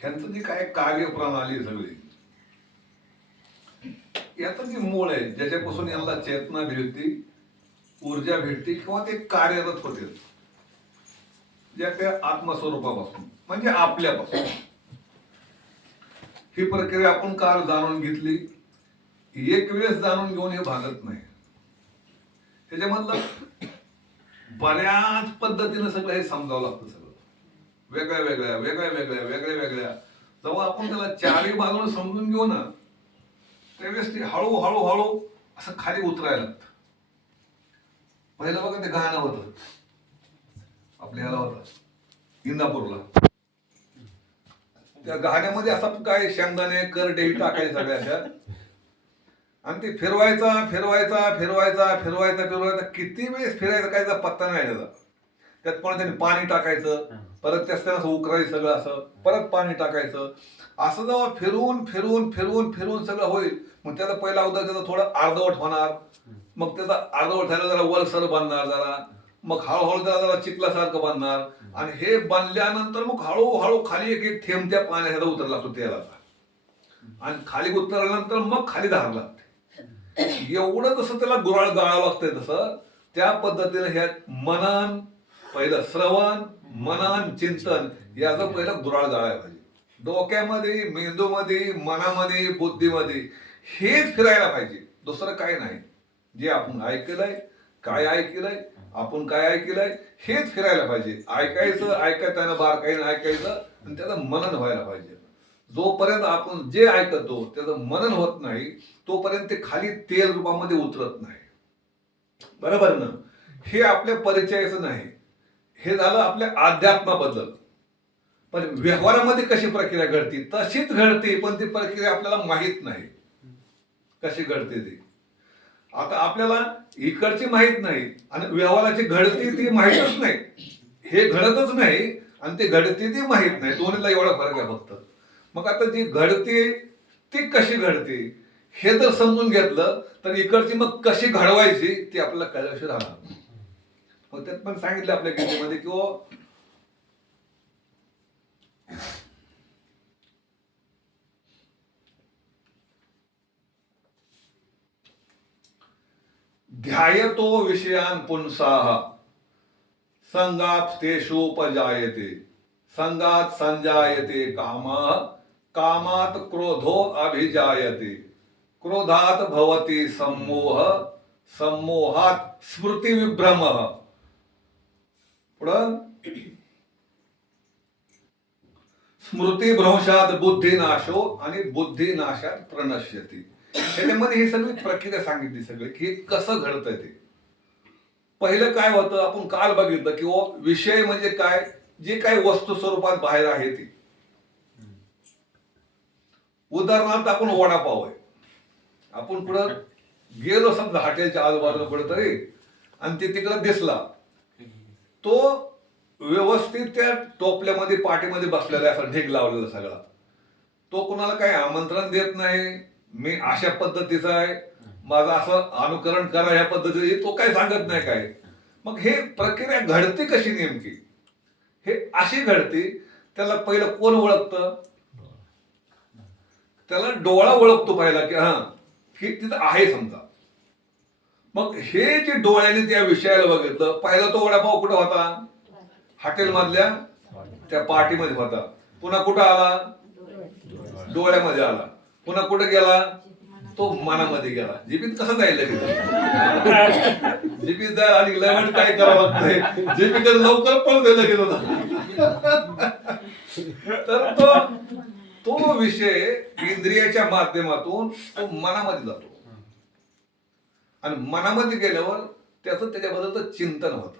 ह्यांचं जी काय कार्यप्रणाली आहे सगळी, याचं जे मूळ आहे ज्याच्यापासून यांना चेतना भेटती, ऊर्जा भेटते किंवा ते कार्यरत होते, ज्या त्या आत्मस्वरूपापासून म्हणजे आपल्यापासून. ही प्रक्रिया आपण काल जाणून घेतली. एक वेळेस जाणून घेऊन हे भागत नाही. त्याच्यामधलं बऱ्याच पद्धतीनं सगळं हे समजावं लागतं. सगळं वेगळ्या वेगळ्या वेगळ्या वेगळ्या वेगळ्या वेगळ्या जेव्हा आपण त्याला चारही बाजूला समजून घेऊ ना, त्यावेळेस ते हळूहळू हळू असं खाली उतरायला लागतं. पहिलं बघा ते गाणं होतं आपल्या ह्याला होतं इंदापूरला, त्या गाण्यामध्ये असं काय शेंगदाणे करडे टाकायचे सगळ्या, आणि ते फिरवायचा फिरवायचा फिरवायचा फिरवायचा फिरवायचा किती वेळेस फिरायचा काय पत्ता नाही त्याचा. त्यात पण त्याने पाणी टाकायचं, परत त्याच उकरायचं सगळं, असं परत पाणी टाकायचं, असं जेव्हा फिरून फिरून फिरून फिरून सगळं होईल, मग त्याला पहिला अगोदर त्याचं थोडं अर्धवट होणार, मग त्याचा अर्धवट झालं जरा वलसर बांधणार जरा, मग हळूहळू त्याला जरा चिखलासारखं बांधणार, आणि हे बांधल्यानंतर मग हळूहळू खाली एक एक थेंब त्या पाण्याचा उतरला लागतो तेलाचा, आणि खाली उतरल्यानंतर मग खाली धार लागते. एवढं जसं त्याला गुराळ गाळावं लागतंय तसं त्या पद्धतीने ह्या मनन, पहिलं श्रवण, मनन, चिंतन याचं पहिलं गुराळ गाळायला पाहिजे. डोक्यामध्ये, मेंदूमध्ये, मनामध्ये, बुद्धीमध्ये हेच फिरायला पाहिजे, दुसरं काय नाही. जे आपण ऐकलंय, काय ऐकलंय, आपण काय ऐकलंय हेच फिरायला पाहिजे. ऐकायचं, ऐकताना बारकाईनं ऐकायचं, आणि त्याचं मनन व्हायला पाहिजे. जोपर्यंत आपण जे ऐकतो त्याचं मनन होत नाही तोपर्यंत ते खाली तेल रूपामध्ये उतरत नाही. बरोबर ना? हे आपल्या परिचयाचं नाही, हे झालं आपल्या अध्यात्माबद्दल. पण व्यवहारामध्ये कशी प्रक्रिया घडती तशीच घडते, पण ती प्रक्रिया आपल्याला माहीत नाही कशी घडते ती. आता आपल्याला इकडची माहीत नाही आणि व्यवहाराची घडती ती माहीतच नाही. हे घडतच नाही आणि ते घडते ती माहीत नाही, दोन्हीला एवढा फरक आहे फक्त. मग आता जी घडते ती कशी घडते हे जर समजून घेतलं तर इकडची मग कशी घडवायची ती आपल्याला कळल्याशी राहणार. मग त्यात पण सांगितलं आपल्या गीतेमध्ये की ध्यायतो विषयान पुंसाः संगाप्तेषुपजायते संगात संजायते कामः कामात क्रोधो अभिजायते क्रोधात भवति सम्मोह सम्मोहात स्मृती विभ्रमः. पुढं स्मृतीभ्रंशात बुद्धिनाशो आणि बुद्धिनाशात प्रणश्यती. त्याच्यामध्ये ही सगळी प्रक्रिया सांगितली सगळी की कसं घडतंय ते. पहिलं काय होतं आपण काल बघितलं की विषय म्हणजे काय, जे काही वस्तू स्वरूपात बाहेर आहे ती. उदाहरणार्थ आपण वडापाव आहे, आपण पुढं गेलो समजा हॉटेलच्या आजूबाजूला कुठेतरी आणि ते तिकडं दिसला, तो व्यवस्थित त्या टोपल्यामध्ये पाठीमध्ये बसलेला असा ढीग लावलेला सगळा, तो कुणाला काही आमंत्रण देत नाही, मी अशा पद्धतीचा आहे, माझं असं अनुकरण करा ह्या पद्धतीने, तो काय सांगत नाही काय. मग हे प्रक्रिया घडते कशी नेमकी, हे अशी घडते. त्याला पहिलं कोण ओळखतं, त्याला डोळा ओळखतो पहिला की हा की तिथं आहे समजा. मग हे जे डोळ्याने त्या विषयाला बघितलं, पहिला तो वडापाव कुठं होता, हॉटेल मधल्या त्या पार्टीमध्ये होता, पुन्हा कुठं आला, डोळ्यामध्ये आला, पुन्हा कुठे गेला, तो मनामध्ये गेला. जिबीत कसं जायला जिबीत जायला आणि लवण काय करावं लागतंय, जिबीकडे लवकर पण द्यायला गेलो तर तो विषय इंद्रियाच्या माध्यमातून तो मनामध्ये जातो, आणि मनामध्ये गेल्यावर त्याचं त्याच्याबद्दलचं चिंतन होतं.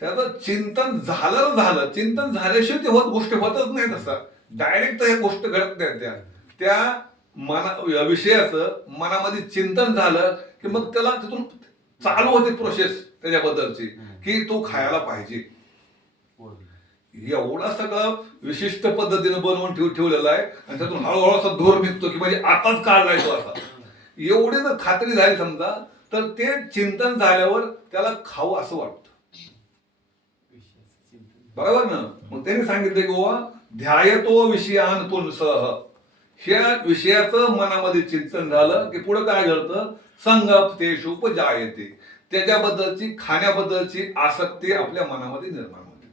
त्याचं चिंतन झालं चिंतन झाल्याशिवाय ते गोष्टी होतच नाही. तसं डायरेक्ट हे गोष्ट घडत नाही. त्या विषयाचं मनामध्ये चिंतन झालं की मग त्याला तिथून चालू होते प्रोसेस त्याच्याबद्दलची की तो खायला पाहिजे. एवढा सगळं विशिष्ट पद्धतीने बनवून ठेवलेला आहे, आणि त्यातून हळूहळू असा धूर निघतो की म्हणजे आताच काढलाय तो असा. एवढी जर खात्री झाली समजा तर ते चिंतन झाल्यावर त्याला खाऊ असं वाटतं. बरोबर ना. मग त्यांनी सांगितले की बाबा ध्यायतो विषयान पुंसः, ह्या विषयाचं मनामध्ये चिंतन झालं की पुढे काय घडतं, संगप्तेषु उपजायते, त्याच्याबद्दलची खाण्याबद्दलची आसक्ती आपल्या मनामध्ये निर्माण होते.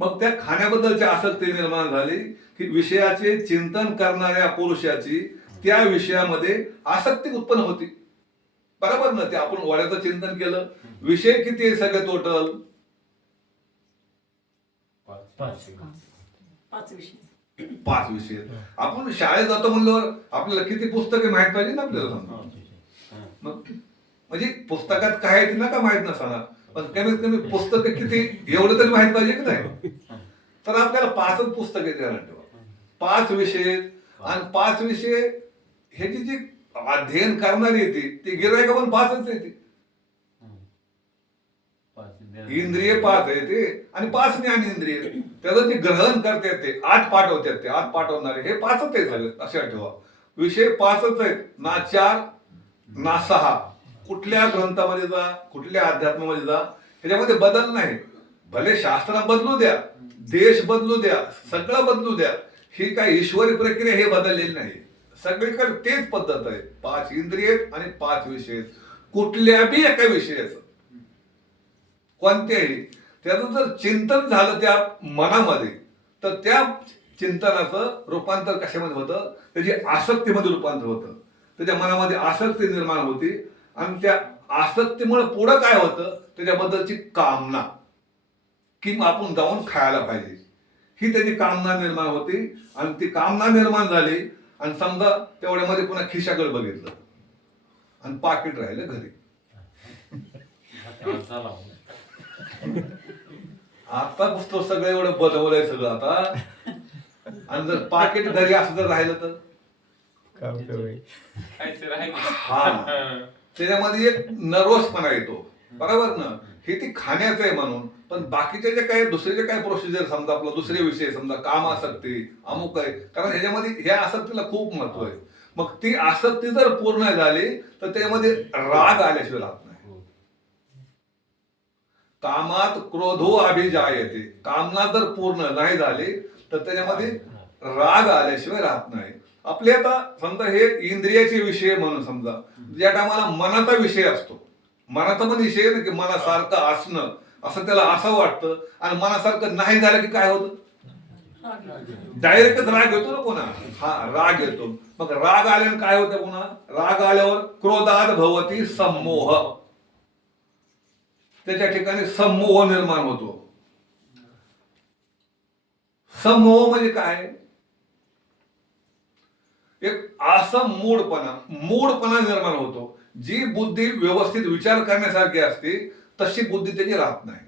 मग त्या खाण्याबद्दलची आसक्ती निर्माण झाली की विषयाचे चिंतन करणाऱ्या पुरुषाची त्या विषयामध्ये आसक्ती उत्पन्न होती. बरोबर ना. ते आपण वड्याचं चिंतन केलं, विषय किती आहे सगळे टोटल, 5 विषय. आपण शाळेत जातो म्हणल्यावर आपल्याला किती पुस्तके माहित पाहिजे ना आपल्याला समजा. मग म्हणजे पुस्तकात काय आहे ते नका माहित नसणार, पण कमीत कमी पुस्तकं किती एवढं तरी माहित पाहिजे की नाही. तर आपल्याला 5च पुस्तके द्यायला ठेवा, 5 विषय. आणि 5 विषय ह्याची जी अध्ययन करणारी येते ती गिरायक पण 5च येते. इंद्रिय 5 आहे ते, आणि 5 ज्ञानेंद्रिय, त्याचं ते ग्रहण करतात ते 8 पाठवतात, ते 8 पाठवणारे हे 5च आहे सगळे. लक्षात ठेवा, विषय 5च आहेत, ना 4 ना 6. कुठल्या ग्रंथामध्ये जा, कुठल्या अध्यात्मामध्ये जा, ह्याच्यामध्ये बदल नाही. भले शास्त्र बदलू द्या, देश बदलू द्या, सगळं बदलू द्या, ही काय ईश्वरी प्रक्रिया हे बदललेली नाही. सगळीकडे तेच पद्धत आहे, 5 इंद्रिय आणि 5 विषय. कुठल्या बी एका विषयाचं कोणत्याही त्याचं जर चिंतन झालं त्या मनामध्ये, तर त्या चिंतनाचं रूपांतर कशामध्ये होतं, त्याची आसक्तीमध्ये रूपांतर होतं. त्याच्या मनामध्ये आसक्ती निर्माण होती, आणि त्या आसक्तीमुळे पुढं काय होतं, त्याच्याबद्दलची कामना, की आपण जाऊन खायला पाहिजे, ही त्याची कामना निर्माण होती. आणि ती कामना निर्माण झाली, आणि समजा तेवढ्यामध्ये पुन्हा खिशाकडे बघितलं आणि पाकिट राहिलं घरी. आता पुस्तक सगळं एवढं बदललंय सगळं आता, आणि जर पाकिट घरी असं जर राहिलं तर हा, त्याच्यामध्ये एक नर्वसपणा येतो. बरोबर ना. हे ती खाण्याचं आहे म्हणून, पण बाकीचे जे काही दुसरे जे काही प्रोसिजर, समजा आपला दुसरे विषय, समजा काम आसक्ती अमुक आहे, कारण ह्याच्यामध्ये ह्या आसक्तीला खूप महत्व आहे. मग ती आसक्ती जर पूर्ण झाली तर त्याच्यामध्ये राग आल्याशिवाय राहत नाही. कामात क्रोधो अभिजायते, कामना जर पूर्ण नाही झाली तर त्याच्यामध्ये राग आल्याशिवाय राहत नाही. आपले आता समजा हे इंद्रियाचे विषय म्हणून समजा, ज्या टायमाला मनाचा विषय असतो, मनाचा पण विषय ना की मनासारखं असणं, असं त्याला असं वाटतं, आणि मनासारखं नाही झालं की काय होतं, डायरेक्टच राग येतो ना पुन्हा. हा, राग येतो. मग राग आल्याने काय होतं पुन्हा, राग आल्यावर क्रोधात भवती सम्मोह, त्याच्या ठिकाणी सम्मोह निर्माण होतो. सम्मोह म्हणजे काय, एक असं मूढपणा निर्माण होतो. जी बुद्धी व्यवस्थित विचार करण्यासारखी असते तशी बुद्धी त्याची राहत नाही.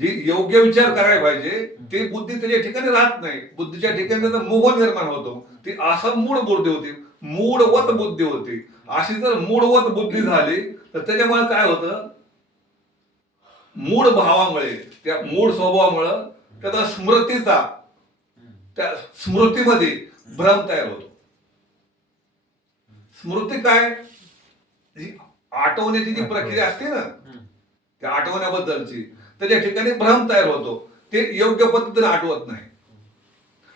जी योग्य विचार करायला पाहिजे ती बुद्धी त्याच्या ठिकाणी राहत नाही. बुद्धीच्या ठिकाणी त्याचा मोह निर्माण होतो. ती असं मूढ बुद्धी होती, मूढवत बुद्धी होती. अशी जर मूढवत बुद्धी झाली तर त्याच्यामुळे काय होतं, मूढ भावामुळे, त्या मूढ स्वभावामुळे त्याचा स्मृतीचा, त्या स्मृतीमध्ये भ्रम तयार होतो. स्मृती काय, जी आठवण्याची जी प्रक्रिया असते ना, त्या आठवण्याबद्दलची, त्याच्या ठिकाणी भ्रम तयार होतो. ते योग्य पद्धतीने आठवत नाही.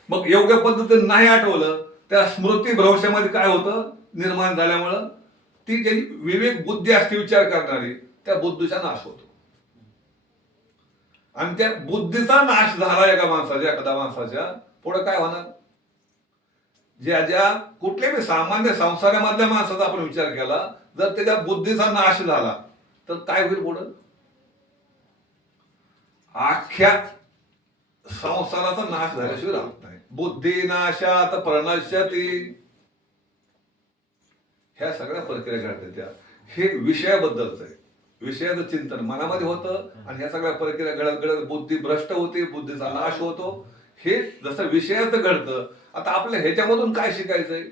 मग योग्य पद्धतीने नाही आठवलं, त्या स्मृती भ्रंशामध्ये काय होतं निर्माण झाल्यामुळं, ती ज्याची विवेक बुद्धी असते विचार करणारी, त्या बुद्धीचा नाश होतो. आणि त्या बुद्धीचा नाश झाला एखाद्या माणसाच्या पुढे काय होणार, ज्या कुठल्याही सामान्य संसारामधल्या माणसाचा आपण विचार केला, जर त्याच्या बुद्धीचा नाश झाला तर काय होईल पुढं, अख्ख्या संसाराचा नाश झाल्याशिवाय राहत नाही. बुद्धी नाशात प्रणश्यती, ह्या सगळ्या प्रक्रिया घडतात त्या. हे विषयाबद्दलच आहे. विषयाचं चिंतन मनामध्ये होतं, आणि ह्या सगळ्या प्रक्रिया घडत घडत बुद्धी भ्रष्ट होते, बुद्धीचा नाश होतो. हे जसं विषयाचं घडतं. आता आपल्या ह्याच्यामधून काय शिकायचंय,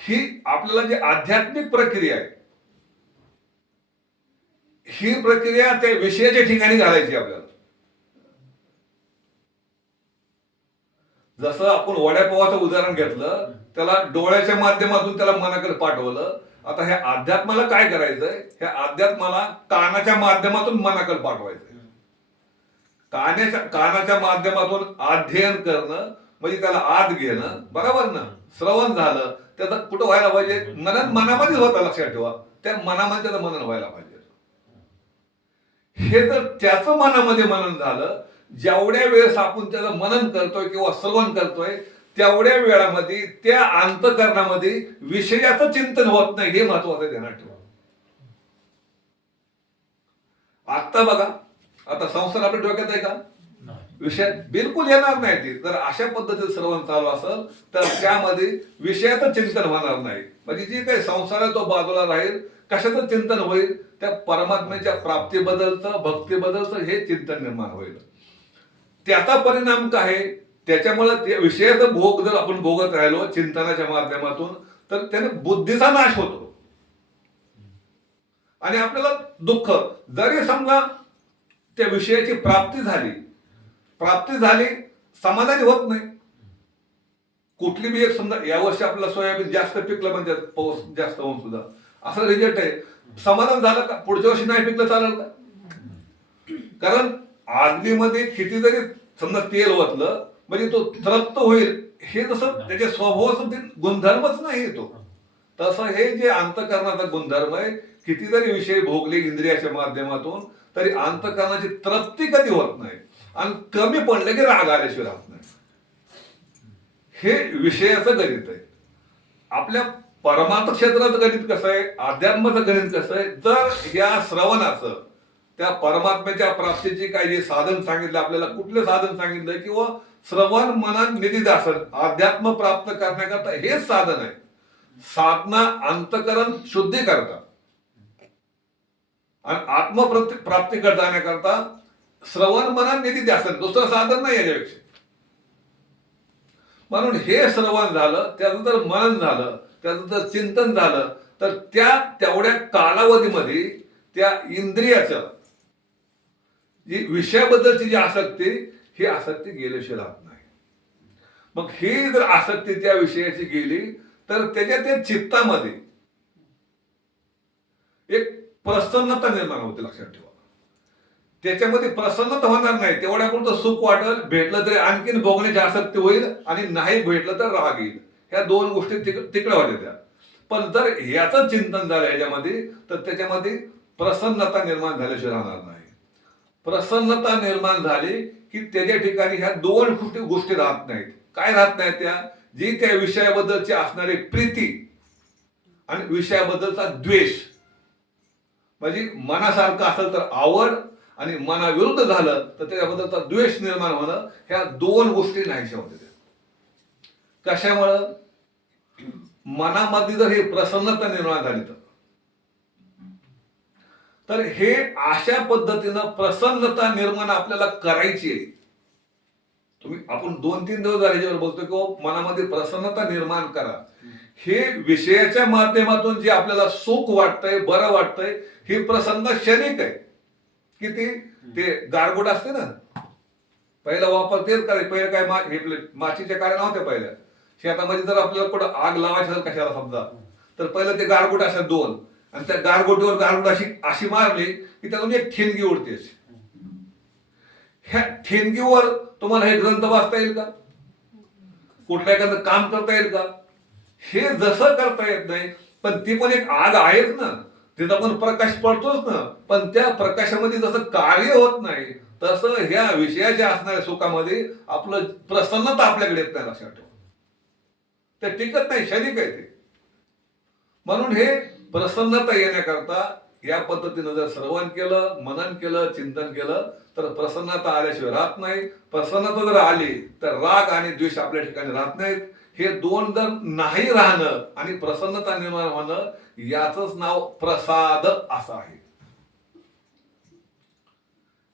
ही आपल्याला जी आध्यात्मिक प्रक्रिया आहे, ही प्रक्रिया त्या विषयाच्या ठिकाणी घालायची आपल्याला. जसं आपण वड्यापावाचं उदाहरण घेतलं, त्याला डोळ्याच्या माध्यमातून त्याला मनाकडे पाठवलं. आता ह्या अध्यात्माला काय करायचंय, ह्या अध्यात्माला कानाच्या माध्यमातून मनाकडे पाठवायचंय. कानाच्या माध्यमातून अध्ययन करणं म्हणजे त्याला आत घेणं, बरोबर ना. श्रवण झालं, त्याचं कुठं व्हायला पाहिजे, मनामध्येच होता, लक्षात ठेवा. त्या मनामध्ये त्याचं मनन व्हायला पाहिजे. हे जर त्याचं मनामध्ये मनन झालं, जेवढ्या वेळेस आपण त्याचं मनन करतोय किंवा श्रवण करतोय तेवढ्या वेळामध्ये त्या अंतःकरणामध्ये विषयाचं चिंतन होत नाही, हे महत्वाचं ध्यानात ठेवा. आता बघा, आता संसार आपल्या डोक्यात आहे का? विषय बिलकुल येणार नाही. ती जर अशा पद्धतीचं श्रवण चालू असेल तर त्यामध्ये विषयाचं चिंतन होणार नाही. म्हणजे जे काही संसार आहे तो बाजूला राहील. कशाचं चिंतन होईल? त्या परमात्म्याच्या प्राप्तीबद्दलचं, भक्तीबद्दलचं हे चिंतन निर्माण होईल. त्याचा परिणाम काय? त्याच्यामुळे विषयाचा भोग जर आपण भोगत राहिलो चिंतनाच्या माध्यमातून तर त्याने बुद्धीचा नाश होतो आणि आपल्याला दुःख. जरी समजा त्या विषयाची प्राप्ती झाली समाधानी होत नाही. कुठली बी एक समजा यावर्षी आपल्याला सोयाबीन जास्त पिकलं म्हणजे पाऊस जास्त होऊन सुद्धा असं रिझल्ट आहे, समाधान झालं का? पुढच्या वर्षी नाही पिकलं चालेल का? कारण आदलीमध्ये किती जरी समजा तेल ओतलं म्हणजे तो तृप्त होईल, हे जसं त्याच्या स्वभावाचं गुणधर्मच नाही तो. तसं हे जे अंतःकरणाचा गुणधर्म आहे, किती जरी विषय भोगले इंद्रियाच्या माध्यमातून तरी अंतःकरणाची तृप्ती कधी होत नाही आणि कमी पडलं की राग आल्याशिवाय राहत नाही. हे विषयाचं गणित आहे. आपल्या परमार्थ क्षेत्राचं गणित कसं आहे, अध्यात्माचं गणित कसं आहे. जर या श्रवणाचं त्या परमात्म्याच्या प्राप्तीचे काही जे साधन सांगितलं आपल्याला, कुठले साधन सांगितलंय किंवा श्रवण मनन निधिध्यासन अध्यात्म प्राप्त करण्याकरता हेच साधन आहे. साधना अंतःकरण शुद्धी करता आणि आत्मप्राप्तीकडे जाण्याकरता श्रवण मनन निधिध्यासन दुसरं साधन नाही याच्यापेक्षा. म्हणून हे श्रवण झालं, त्याचं जर मनन झालं, त्याचं जर चिंतन झालं तर तेवढ्या कालावधीमध्ये त्या इंद्रियाचं जी विषयाबद्दलची जी आसक्ती, ही आसक्ती गेल्याशिवाय राहत नाही. मग ही जर आसक्ती त्या विषयाची गेली तर त्या चित्तामध्ये एक प्रसन्नता निर्माण होते, लक्षात ठेवा. त्याच्यामध्ये प्रसन्नता होणार नाही, तेवढ्यापुरतं सुख वाटेल, भेटलं तरी आणखीन भोगण्याची आसक्ती होईल आणि नाही भेटलं तर राग येईल. ह्या दोन गोष्टी तिकडे होत्या. पण जर याचं चिंतन झालं ह्याच्यामध्ये तर त्याच्यामध्ये प्रसन्नता निर्माण झाल्याशिवाय राहणार नाही. प्रसन्नता निर्माण झाली की त्याच्या ठिकाणी ह्या दोन गोष्टी राहत नाहीत. काय राहत नाहीत? त्या जी त्या विषयाबद्दलची असणारी प्रीती आणि विषयाबद्दलचा द्वेष. म्हणजे मनासारखं असेल तर आवड आणि मनाविरुद्ध झालं तर त्याच्याबद्दलचा द्वेष निर्माण होणं, ह्या दोन गोष्टी नाहीशा होत्या. कशामुळं? मनामध्ये जर हे प्रसन्नता निर्माण झाली तर हे अशा पद्धतीनं प्रसन्नता निर्माण आपल्याला करायची आहे. आपण 2-3 दिवस झाले याच्यावर बोलतो की मनामध्ये प्रसन्नता निर्माण करा. हे विषयाच्या माध्यमातून जे आपल्याला सुख वाटतंय, बरं वाटतंय, ही प्रसन्न क्षणिक आहे. किती ते गारगोट असते ना, पहिला वापर तेच करायचे. पहिले काय माचीच्या काड्या नव्हत्या. पहिल्या शेतामध्ये जर आपल्याला कुठं आग लावायची असेल कशाला समजा, तर पहिलं ते गारगोट असतात 2 आणि त्या गारगोटीवर गारगोट अशी मारली की त्यातून एक ठेणगी उडते. ह्या ठेणगीवर तुम्हाला हे ग्रंथ वाचता येईल का? कुठल्या एखादं काम करता येईल का? हे जसं करता येत नाही, पण ती पण एक आग आहेच ना, तिचा पण प्रकाश पडतोच ना. पण त्या प्रकाशामध्ये जसं कार्य होत नाही तसं ह्या विषयाच्या असणाऱ्या सुखामध्ये आपलं प्रसन्नता आपल्याकडे येत नाही, लक्षात ठेवा. ते टिकत नाही, क्षणिक आहे ते. म्हणून हे प्रसन्नता येण्याकरता या पद्धतीनं जर श्रवण केलं, मनन केलं, चिंतन केलं तर प्रसन्नता आल्याशिवाय राहत नाही. प्रसन्नता जर आली तर राग आणि द्वेष आपल्या ठिकाणी राहत नाहीत. हे दोन जर नाही राहणं आणि प्रसन्नता निर्माण होणं, याचंच नाव प्रसाद असं आहे.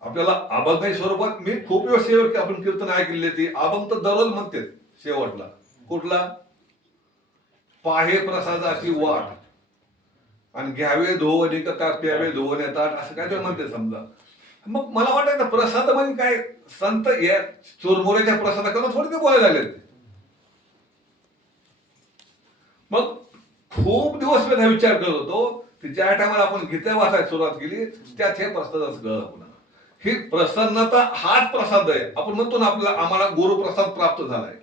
आपल्याला अभंग स्वरूपात मी खूप वेळ आपण कीर्तन ऐकलेली ती अभंग तर दररोज म्हणते शेवटला. कुठला? पाहे प्रसादाची वाट आणि घ्यावे धोवणी का प्यावे धोवणे ताट, असं काय ते म्हणते समजा. मग मला वाटायचं प्रसाद म्हणजे काय? संत या चुरमुऱ्याच्या प्रसादाकडे थोडी ते बोलायला लागले. मग खूप दिवस मी विचार करत होतो की ज्या टायमाला आपण गीता वाचायला सुरुवात केली त्यात हे प्रसादाचं गळ होणार. ही प्रसन्नता हाच प्रसाद आहे. आपण म्हणतो ना आपल्याला आम्हाला गुरुप्रसाद प्राप्त झालाय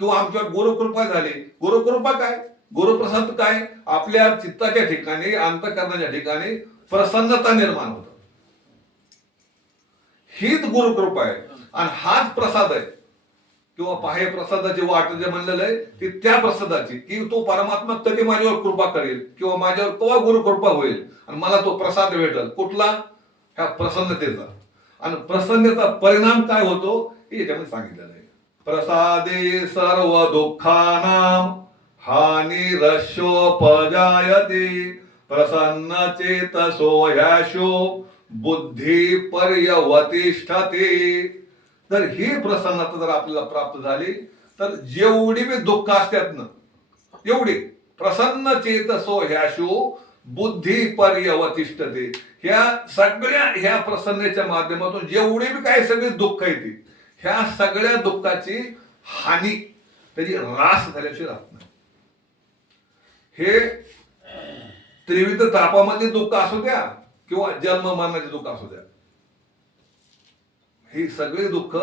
किंवा आमच्यावर गुरुकृपा झाली. गुरुकृपा काय, गुरुप्रसाद काय, आपल्या चित्ताच्या ठिकाणी अंतःकरणाच्या ठिकाणी प्रसन्नता निर्माण होत. हीच गुरुकृपा आहे आणि हाच प्रसाद आहे किंवा पाहे प्रसादाची वाट जे म्हणलेलं आहे ती त्या प्रसादाची, की तो परमात्मा कधी माझ्यावर कृपा करेल किंवा माझ्यावर केव्हा गुरुकृपा होईल आणि मला तो प्रसाद भेटेल. कुठला, ह्या प्रसन्नतेचा. आणि प्रसन्नतेचा परिणाम काय होतो हे याच्यामध्ये सांगितलेलं आहे. प्रसादे सर्व दुःखानां हानिरशोपजायते प्रसन्न चेतसो ह्याशो बुद्धी पर्यवतिष्ठते. तर ही प्रसन्नता जर आपल्याला प्राप्त झाली तर जेवढी बी दुःख असतात ना, एवढी प्रसन्न चेतसो ह्याशो बुद्धी पर्यवतिष्ठते. ह्या प्रसन्नेच्या माध्यमातून जेवढी बी काही सगळी दुःख येते, ह्या सगळ्या दुःखाची हानी, त्याची रास झाल्याशिवाय राहत नाही. हे त्रिविध तापामध्ये दुःख असू द्या किंवा जन्म मरणाचे दुःख असू द्या, ही सगळी दुःख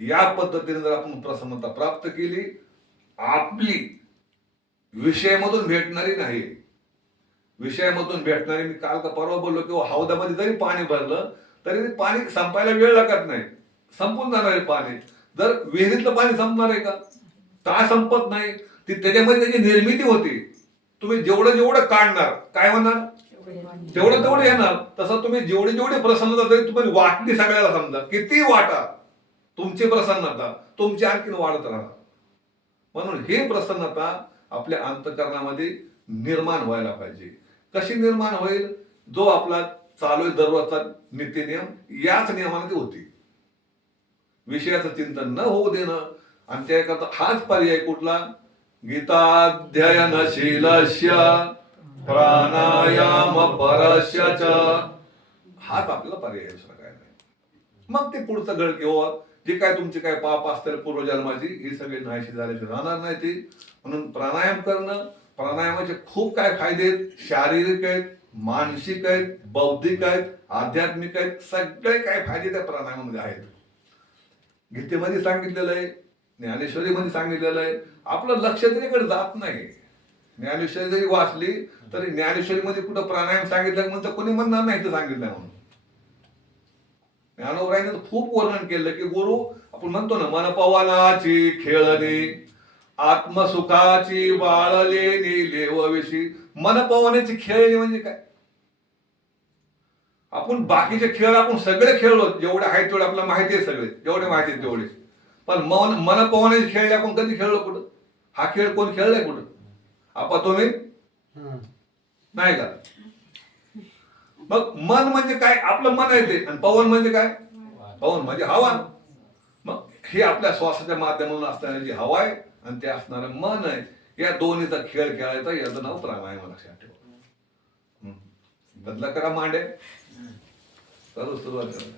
या पद्धतीने जर आपण प्रसन्नता प्राप्त केली, आपली विषयामधून भेटणारी नाही, विषयामधून भेटणारी. मी काल का परवा बोललो किंवा हौदामध्ये जरी पाणी भरलं तरी ते पाणी संपायला वेळ लागत नाही, संपून जाणार आहे पाणी. जर विहिरीतलं पाणी संपणार आहे का संपत नाही. ती त्याच्यामध्ये त्याची निर्मिती होती. तुम्ही जेवढं जेवढं काढणार काय होणार, तेवढं तेवढं येणार. तसं तुम्ही जेवढी जेवढी प्रसन्नता जरी तुम्ही वाटली सगळ्याला, समजा किती वाटा तुमची प्रसन्नता तुमची आणखीन वाढत राहणार. म्हणून ही प्रसन्नता आपल्या अंतःकरणामध्ये निर्माण व्हायला पाहिजे. कशी निर्माण होईल, जो आपला चालू आहे दररोजचा नित्यनियम, याच नियमाने ती होती. विषयाचं चिंतन न होऊ देणं आणि त्याकरता हाच पर्याय कुठला, गीताध्ययनशीलस्य प्राणायाम परस्य च, हाच आपल्याला पर्याय दुसरा काय नाही. मग ते पुढचं गळ किंवा जे काय तुमचे काय पाप असतील पूर्वजन्माची, ही सगळी नाहीशी झाल्याशिवाय राहणार नाही ती. म्हणून प्राणायाम करणं, प्राणायामाचे खूप काय फायदे आहेत. शारीरिक आहेत, मानसिक आहेत, बौद्धिक आहेत, आध्यात्मिक आहेत, सगळे काय फायदे त्या प्राणायामामध्ये आहेत. गीतेमध्ये सांगितलेलं आहे, ज्ञानेश्वरीमध्ये सांगितलेलं आहे. आपलं लक्ष त्याच्याकडे जात नाही. ज्ञानेश्वरी जरी वाचली तरी ज्ञानेश्वरीमध्ये कुठं प्राणायाम सांगितलं म्हणून कोणी म्हणणार नाही तर सांगितलं म्हणून. ज्ञानोबरायने खूप वर्णन केलं की गुरु, आपण म्हणतो ना, मनपवनाची खेळणे आत्मसुखाची बाळलेली लेवविषयी. मनपवनाची खेळणे म्हणजे काय, आपण बाकीचे खेळ आपण सगळे खेळलो, जेवढे आहेत तेवढे आपल्याला माहिती आहे, सगळे जेवढे माहिती आहेत तेवढे. पण मनपवनाचे खेळ आपण कधी खेळलो कुठं, हा खेळ कोण खेळलाय कुठं, आपण तुम्ही नाही का. मग मन म्हणजे काय, आपलं मन आहे ते. आणि पवन म्हणजे काय, पवन म्हणजे हवा. मग हे आपल्या श्वासाच्या माध्यमातून असणारी जी हवा आहे आणि ते असणारं मन आहे, या दोन्हीचा खेळ खेळायचा, याचं नाव प्राणायाम. लक्षात ठेवा. बदला करा मांडे, सुरुवात करा.